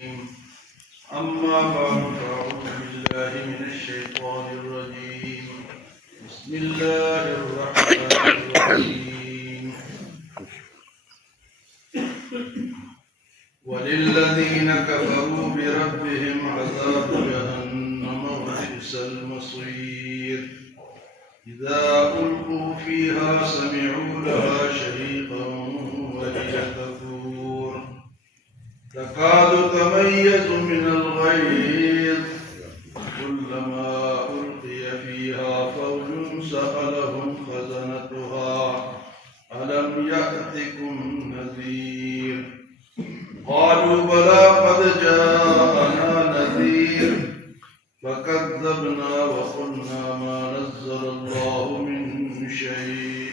أما بعد فأعوذ بالله من الشيطان الرجيم بسم الله الرحمن الرحيم وللذين كفروا بربهم عذاب جهنم وبئس المصير إذا ألقوا فيها سمعوا لها شهيقا وهي تفور تكاد تميز من الغيظ كلما ألقي فيها فوج سألهم خزنتها ألم يأتكم نذير قالوا بلى قد جاءنا نذير فكذبنا وقلنا ما نزل الله من شيء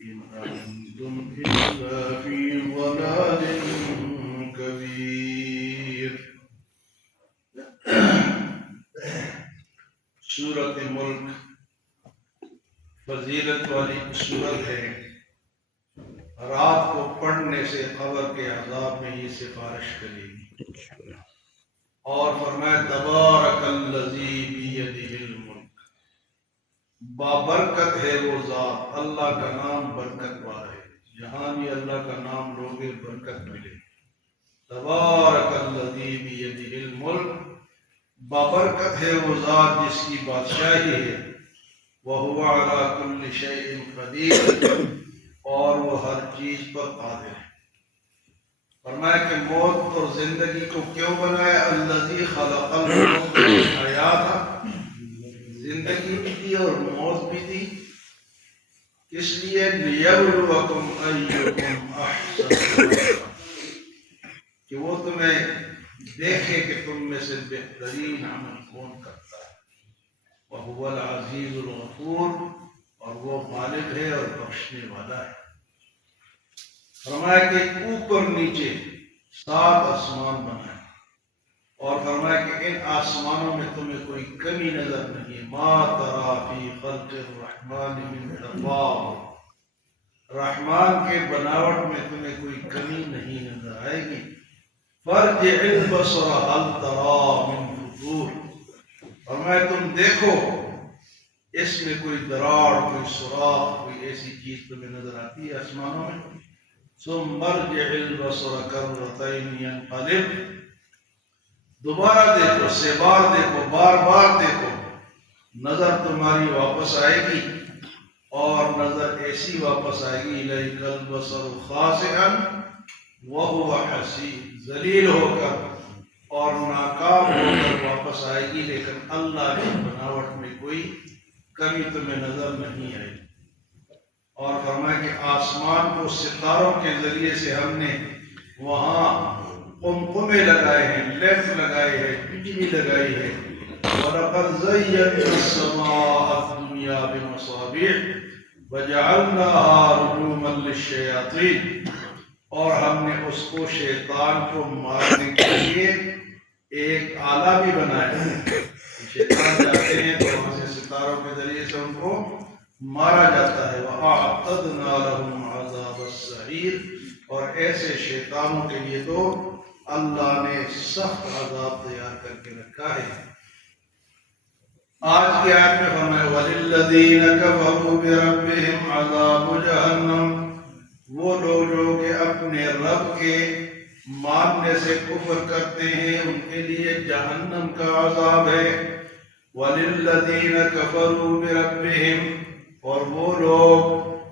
إن أنتم إلا في ضلال كبير. سورۃ ملک فضیلت والی سورت ہے. رات کو پڑھنے سے قبر کے عذاب میں یہ سفارش کرے گی. اور فرمایا تبارک الذی بیدہ الملک، بابرکت ہے وہ ذات، اللہ کا نام برکت والا ہے. جہاں بھی اللہ کا نام لوگے برکت ملے. تبارک الذی بیدہ الملک، بابرکت ہے وہ ذات جس کی بادشاہی ہے. وہو علی کل شیء قدیر، اور وہ ہر چیز پر قادر ہے. فرمایا کہ موت اور زندگی کو کیوں بنایا؟ الذی خلق الموت والحیات، زندگی بھی تھی اور موت بھی تھی. اس لیے لیبلوکم ایکم احسن عملا، کہ وہ تمہیں دیکھے کہ تم میں سے بہترین عمل کون کرتا ہے. وہو العزیز الغفور، اور وہ غالب ہے اور بخشنے والا ہے. فرمایا کہ اوپر نیچے 7 آسمان بنائے، اور فرمایا کہ ان آسمانوں میں تمہیں کوئی کمی نظر نہیں. ما ترى فی خلق الرحمن من تفاوت، رحمان کے بناوٹ میں تمہیں کوئی کمی نہیں نظر آئے گی. فارجع البصر هل ترى من فطور، فرمایا تم دیکھو اس میں کوئی دراڑ، کوئی سوراخ، کوئی ایسی چیز تمہیں نظر آتی ہے آسمانوں میں. ثم ارجع البصر کرتين ينقلب، دوبارہ دیکھو، سے بار دیکھو، بار بار دیکھو، نظر تمہاری واپس آئے گی. اور نظر ایسی واپس آئے گی الیک البصر خاسئا وهو حسیر، ذلیل ہو کر اور ناکام ہو کر واپس آئے گی، لیکن اللہ کی بناوٹ میں کوئی کمی تمہیں نظر نہیں آئے گی. اور فرمایا کہ آسمان کو ستاروں کے ذریعے سے ہم نے وہاں قمقمے لگائے ہیں، لیمپ لگائے ہیں، بجلی لگائی ہے. وَلَقَدْ زَيَّنَّا السَّمَاءَ الدُّنْيَا بِمَصَابِيحَ وَجَعَلْنَاهَا رُجُومًا لِلشَّيَاطِينِ، اور ہم نے اس کو شیطان کو مارنے کے لیے ایک آلہ بھی بنایا ہے. شیطان جاتے ہیں تو وہاں سے ستاروں کے ذریعے سے ان کو مارا جاتا ہے. وَأَعْتَدْنَا لَهُمْ عَذَابَ السَّعِيرِ، اور ایسے شیطانوں کے لیے تو اللہ نے سخت عذاب تیار کر کے رکھا ہے. آج کی آیت میں فرمایا وَلِلَّذِينَ كَفَرُوا بِرَبِّهِمْ عَذَابُ جَهَنَّمَ، وہ لوگ جو کہ اپنے رب کے ماننے سے کفر کرتے ہیں ان کے لیے جہنم کا عذاب ہے. وَلِلَّذِينَ كَفَرُوا بِرَبِّهِمْ، اور وہ لوگ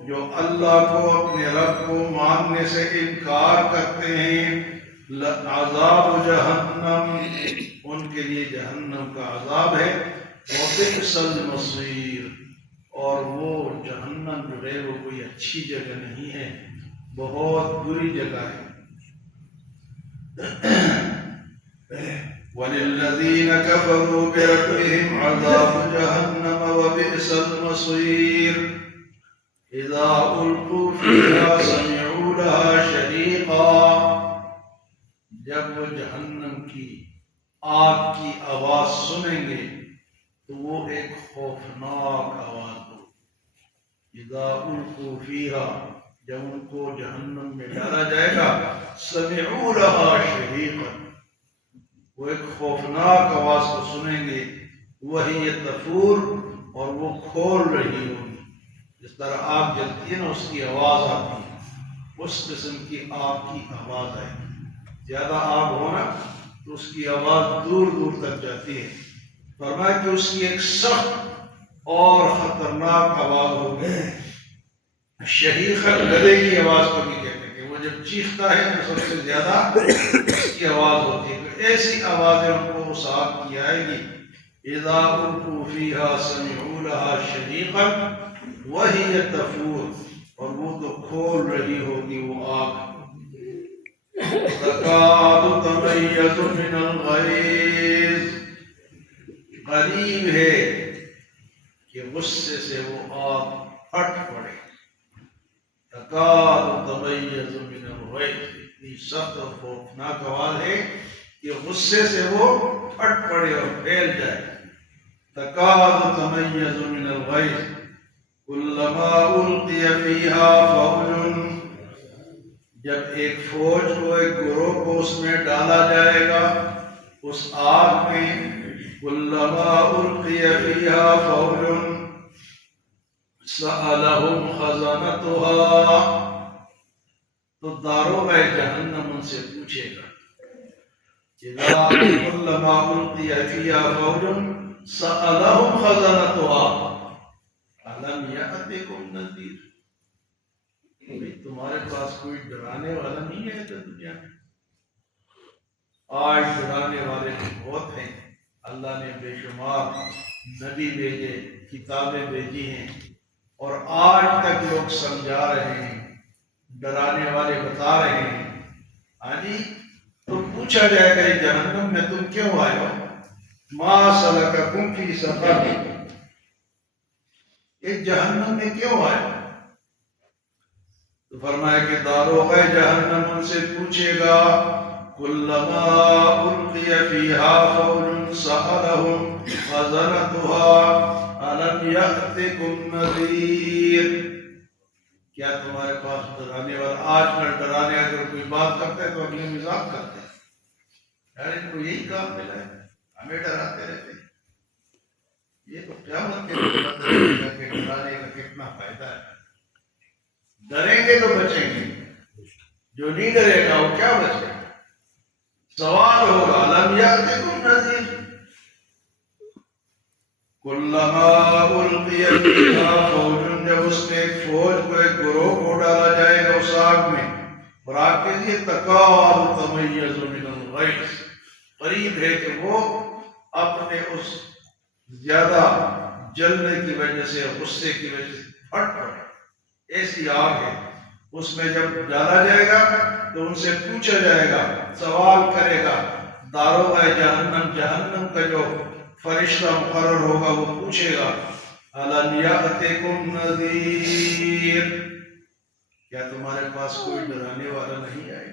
جو اللہ کو اپنے رب کو ماننے سے انکار کرتے ہیں، عذاب جہنم، ان کے لیے جہنم کا عذاب ہے. وَبِئْسَ الْمَصِيرُ، اور وہ جہنم جو ہے وہ کوئی اچھی جگہ نہیں ہے، بہت بری جگہ ہے. وَلِلَّذِينَ كَفَرُوا بِرَبِّهِمْ عَذَابُ جَهَنَّمَ وَبِئْسَ الْمَصِيرُ إِذَا أُلْقُوا فِيهَا سَمِعُوا لَهَا شَهِيقًا، جب وہ جہنم کی آگ کی آواز سنیں گے تو وہ ایک خوفناک آواز ہو. اذا القوا فیها، جب ان کو جہنم میں ڈالا جائے گا، سمعوا لها شہیقا، وہ ایک خوفناک آواز کو سنیں گے، وہی تفور، اور وہ کھول رہی ہوگی، جس طرح آگ جلتی ہے نا اس کی آواز آتی ہے، اس قسم کی آگ کی آواز آئے گی۔ زیادہ آگ ہونا تو اس کی آواز دور دور تک جاتی ہے۔ فرمایا کہ اس کی ایک سخت اور خطرناک آواز ہوگی، شہیق گدے کی آواز کو بھی کہتے ہیں کہ وہ جب چیختا ہے تو سب سے زیادہ اس کی آواز ہوتی ہے۔ تو ایسی آوازیں ان کو اس آگ کی آئے گی، اذا القوا فیہا سمعوا لہا شہیقا وہی تفور، اور وہ تو کھول رہی ہوگی وہ آگ، تکاد تمیز من الغیظ، قریب ہے کہ غصے سے وہ آگ پھٹ پڑے، تکاد تمیز من الغیظ، اتنی سخت اور خوفناک آواز ہے کہ غصے سے وہ پھٹ پڑے اور پھیل جائے۔ تکاد تمیز من الغیظ کلما القی فیہا فوج، جب ایک فوج کو، ایک گروہ کو اس میں ڈالا جائے گا اس آگ میں، کلما القی فیہا فوج سألہم خزنتہا، تو داروغہ جہنم ان سے پوچھے گا، اذا کلما القی فیہا فوج سألہم خزنتہا الم یأتکم نذیر، تمہارے پاس کوئی ڈرانے والا نہیں ہے تو دنیا میں؟ آج ڈرانے والے بہت ہیں، اللہ نے بے شمار نبی بھیجے، کتابیں بھیجی ہیں، اور آج تک لوگ سمجھا رہے ہیں، ڈرانے والے بتا رہے ہیں۔ آجی تو پوچھا جائے گا جہنم میں تم کیوں آئے ہو، ما سلککم فی سقر، ایک جہنم میں کیوں آئے ہو؟ تو فرمایا کہ داروغہ جہنم ان سے پوچھے گا، کلما القی فیہا فوج سألہم خزنتہا الم یأتکم نذیر، کیا تمہارے پاس ڈرانے والا؟ آج کل ڈرانے اگر کوئی بات کرتے ہیں تو اگلے مذاق کرتے ہیں، یار ان کو یہی کام ملا ہے، ہمیں ڈراتے رہتے ہیں۔ یہ تو قیامت کے دن پتہ چلے گا کہ ڈرانے کا کتنا فائدہ ہے۔ ڈریں گے تو بچیں گے، جو نہیں ڈرے گا وہ کیا بچے گا؟ سوال ہوگا الم یأتکم نذیر، کلما القی فیہا فوج، جب اس میں ایک فوج کو، ایک گروہ کو ڈالا جائے گا اس آگ میں، اور آگ کے لیے تکاد تمیز من الغیظ، قریب ہے کہ وہ اپنے اس زیادہ جلنے کی وجہ سے، غصے کی وجہ سے پھٹ پڑے، ایسی آگ ہے۔ اس میں جب ڈالا جائے گا تو ان سے پوچھا جائے گا، سوال کرے گا داروغہ جہنم، جہنم کا جو فرشتہ مقرر ہوگا وہ پوچھے گا، الم یأتکم نذیر، کیا تمہارے پاس کوئی ڈرانے والا نہیں آئے؟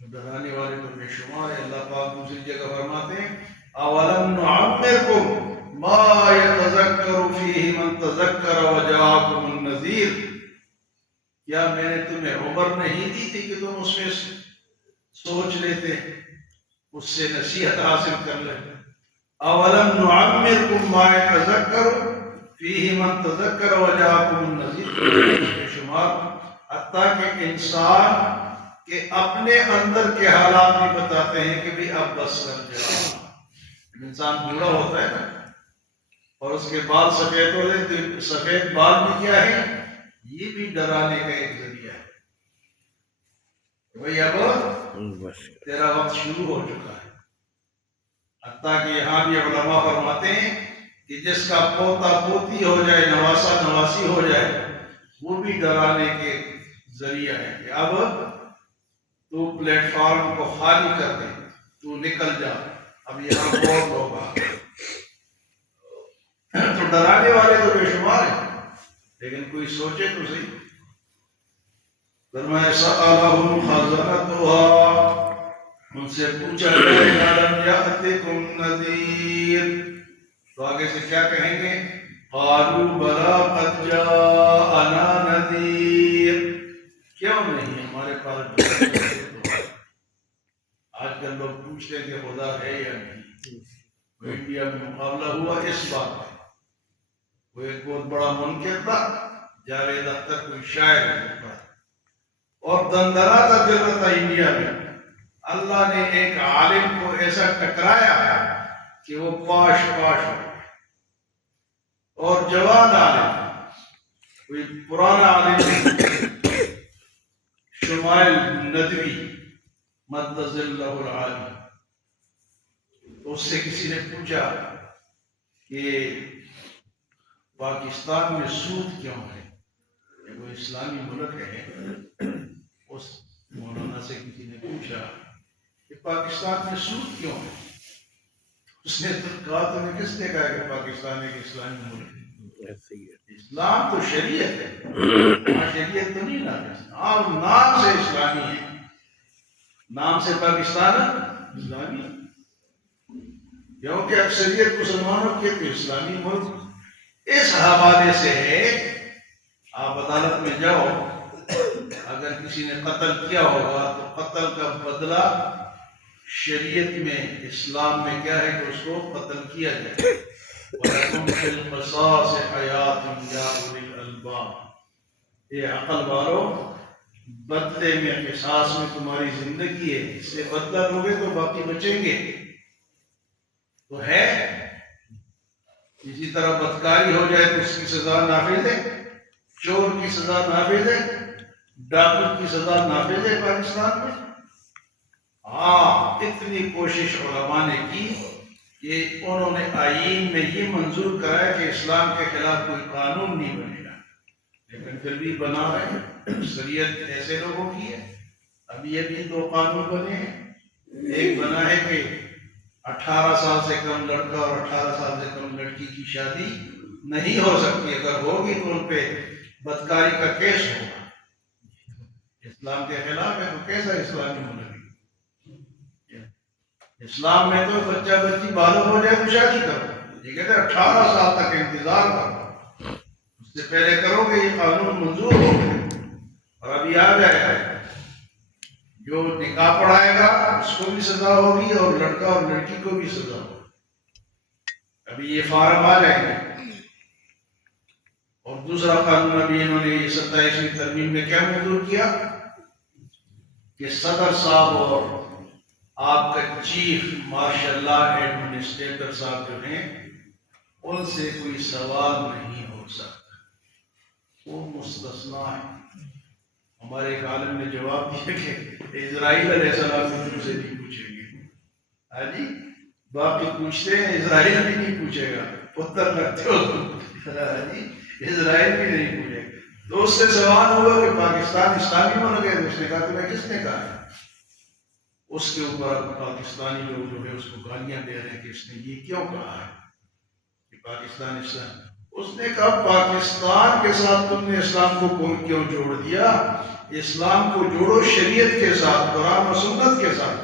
ڈرانے والے تو بے شمار ہے۔ اللہ پاک دوسری جگہ فرماتے ہیں، اولم نعمرکم ما یتذکر فیہ من تذکر وجاءکم النذیر، کیا میں نے تمہیں عمر نہیں دی تھی کہ تم اس میں سوچ لیتے، اس سے نصیحت حاصل کر لیتے؟ اولم نعمرکم ما یتذکر فیہ من تذکر وجاءکم النذیر، بے شمار حتیٰ کہ انسان کہ اپنے اندر کے حالات بھی بتاتے ہیں کہ بھی اب بس کر جاؤ۔ انسان بوڑھا ہوتا ہے نا اور اس کے بال سفید ہوتے ہیں، تو سفید بال بھی کیا ہے؟ یہ بھی ڈرانے کا ایک ذریعہ ہے، بھئی اب تیرا وقت شروع ہو چکا ہے۔ حتیٰ کہ یہاں بھی علماء فرماتے ہیں کہ جس کا پوتا پوتی ہو جائے، نواسا نواسی ہو جائے، وہ بھی ڈرانے کے ذریعہ ہے کہ اب تو پلیٹ فارم کو خالی کر دے، تو نکل جا، اب یہاں بہت لوگ آ گئے۔ تو ڈرانے والے تو بے شمار ہیں، لیکن کوئی سوچے تو صحیح۔ فرمایا سألہم خزنتہا، ان سے پوچھا جائے گا الم یأتکم نذیر، تو آگے سے کیا کہیں گے؟ قالوا بلی قد جاءنا نذیر، کیوں نہیں ہمارے پاس ڈرانے والے تو ہے۔ آج کل لوگ پوچھتے ہیں کہ خدا ہے یا نہیں. انڈیا میں مقابلہ ہوا اس بات میں. وہ ایک بہت بڑا منکر تھا، جاوید اختر کوئی شاعر تھا اور دندرا کا دل تھا انڈیا میں. اللہ نے ایک عالم کو ایسا ٹکرایا کہ وہ پاش پاش ہو اور جوان عالم، کوئی پرانا عالم شمائل ندوی مدذ اللہ العالی. اس سے کسی نے پوچھا کہ پاکستان میں سود کیوں ہے؟ وہ اسلامی ملک ہے. اس مولانا سے کسی نے پوچھا کہ پاکستان میں سود کیوں ہے؟ اس نے تو کہا، تمہیں کس نے کہا کہ پاکستان ایک اسلامی ملک ہے؟ اسلام تو شریعت ہے، شریعت تو نہیں نافذ. آپ نام سے اسلامی ہے، نام سے پاکستان اسلامی ہے، کیونکہ اکثریت مسلمانوں کے تو اسلامی ملک اس حوالے سے ہے. آپ عدالت میں جاؤ، اگر کسی نے قتل کیا ہوگا تو قتل کا بدلہ شریعت میں، اسلام میں کیا ہے کہ اس کو قتل کیا جائے. وَلَكُمْ فِي الْقِصَاصِ حَيَاةٌ يَا أُولِي الْأَلْبَابِ. اے عقل والو، بدلے میں، قصاص میں تمہاری زندگی ہے، اس سے بدلہ لو گے تو باقی بچیں گے. تو ہے اسی طرح بدکاری ہو جائے تو اس کی سزا نافذ ہے، چور کی سزا نافذ ہے، ڈاکو کی سزا نافذ ہے پاکستان میں. ہاں، اتنی کوشش علماء نے کی کہ انہوں نے آئین میں یہ منظور کرایا کہ اسلام کے خلاف کوئی قانون نہیں بنے گا، لیکن پھر بھی بنا رہے ہیں. شریعت ایسے لوگوں کی ہے. ابھی 2 قانون بنے ہیں. ایک بنا ہے کہ 18 سال سے کم لڑکا اور 18 سال سے کم لڑکی کی شادی نہیں ہو سکتی. اگر ہوگی تو ان پہ بدکاری کا کیس ہوگا. اسلام کے خلاف ہے تو کیسا اسلامی ملک ہے؟ اسلام میں تو بچہ بچی بالغ ہو جائے تو شادی کرو. یہ کہتے ہیں 18 سال تک انتظار کرو، اس سے پہلے کرو گے یہ قانون منظور ہو گئے. اور ابھی آ جائے گا، جو نکاح پڑھائے گا اس کو بھی سزا ہوگی اور لڑکا اور لڑکی کو بھی سزا ہوگی. ابھی یہ فارم آ جائیں گے. اور دوسرا قانون ابھی انہوں نے 27ویں ترمیم میں کیا منظور کیا کہ صدر صاحب اور آپ کا چیف مارشل لا ایڈمنسٹریٹر صاحب جو ہیں ان سے کوئی سوال نہیں ہو سکتا، وہ مستثنا ہے. ہمارے ایک عالم نے جواب دیا کہ اسرائیل علیہ السلام تم سے نہیں پوچھیں گے. ہاں جی، باقی پوچھتے ہیں، اسرائیل بھی نہیں پوچھے گا. پتھر لگتے ہو ہاں جی، اسرائیل بھی نہیں پوچھے گا. تو اس سے سوال ہوا کہ پاکستان اسلامی ملک ہے. اس نے کہا تمہیں کس نے کہا ہے؟ اس کے اوپر پاکستانی لوگ جو ہے اس کو گالیاں دے رہے ہیں کہ اس نے یہ کیوں کہا ہے کہ پاکستان اسلام. اس نے کہا پاکستان کے ساتھ تم نے اسلام کو کیوں جوڑ دیا؟ اسلام کو جوڑو شریعت کے ساتھ، قرآن و سنت کے ساتھ،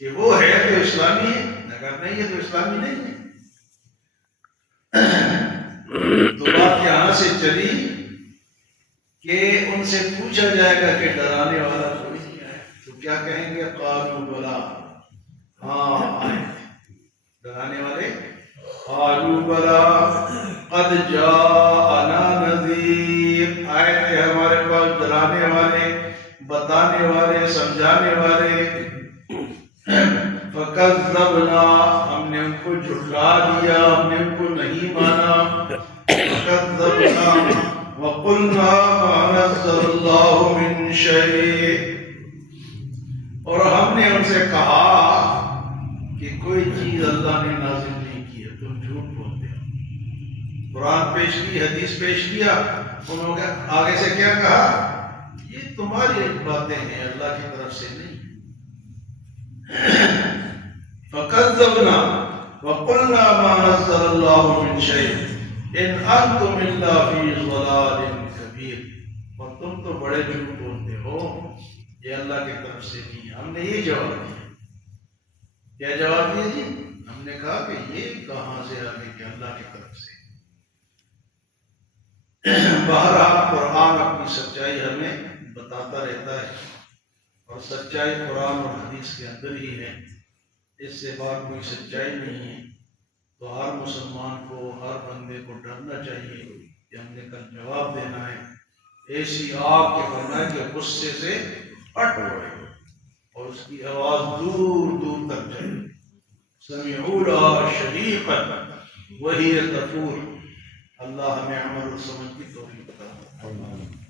کہ وہ ہے تو اسلامی ہے، اگر نہیں ہے تو اسلامی نہیں ہے. تو بات یہاں سے چلی کہ ان سے پوچھا جائے گا کہ ڈرانے والا کوئی نہیں ہے تو کیا کہیں گے؟ قالوا بلا، ہاں آئے. ڈرانے والے قالوا بلا قد جاءنا نذیر، آئے تھے ہمارے پاس ڈرانے والے، بتانے والے، سمجھانے والے. فکذبنا، ہم نے ان کو جھٹلا دیا، ہم نے ان کو نہیں مانا. فکذبنا وقلنا ما نزل اللہ من شیء، اور ہم نے ان سے کہا کہ کوئی چیز اللہ نے نازل نہیں کی ہے، تم جھوٹ بولتے ہو. قرآن پیش کی، حدیث پیش کیا، انہوں نے آگے سے کیا کہا؟ یہ تمہاری باتیں ہیں، اللہ کی طرف سے نہیں. فکذبنا وقلنا ما نزل اللہ من شیء ان انتم الا فی ضلال کبیر، اور تم تو بڑے جھوٹ بولتے ہو، یہ اللہ کی طرف سے نہیں ہے. ہم نے یہ جواب دیا. کیا جواب دیا جی؟ ہم نے کہا کہ یہ کہاں سے آگے کہ اللہ کی طرف سے. بہرحال قرآن اپنی سچائی ہمیں بتاتا رہتا ہے اور سچائی قرآن اور حدیث کے اندر ہی ہے، اس سے بات کوئی سچائی نہیں ہے۔ تو ہر مسلمان کو، ہر بندے کو ڈرنا چاہیے کہ ہم نے کل جواب دینا ہے۔ ایسی آگ کے بنا کے غصے سے پھٹ پڑے اور اس کی آواز دور دور تک جائے۔ سمعوا لها شہیقا وہی تفور۔ اللہ ہمیں عمل و سمجھ کی توفیق عطا فرمائے۔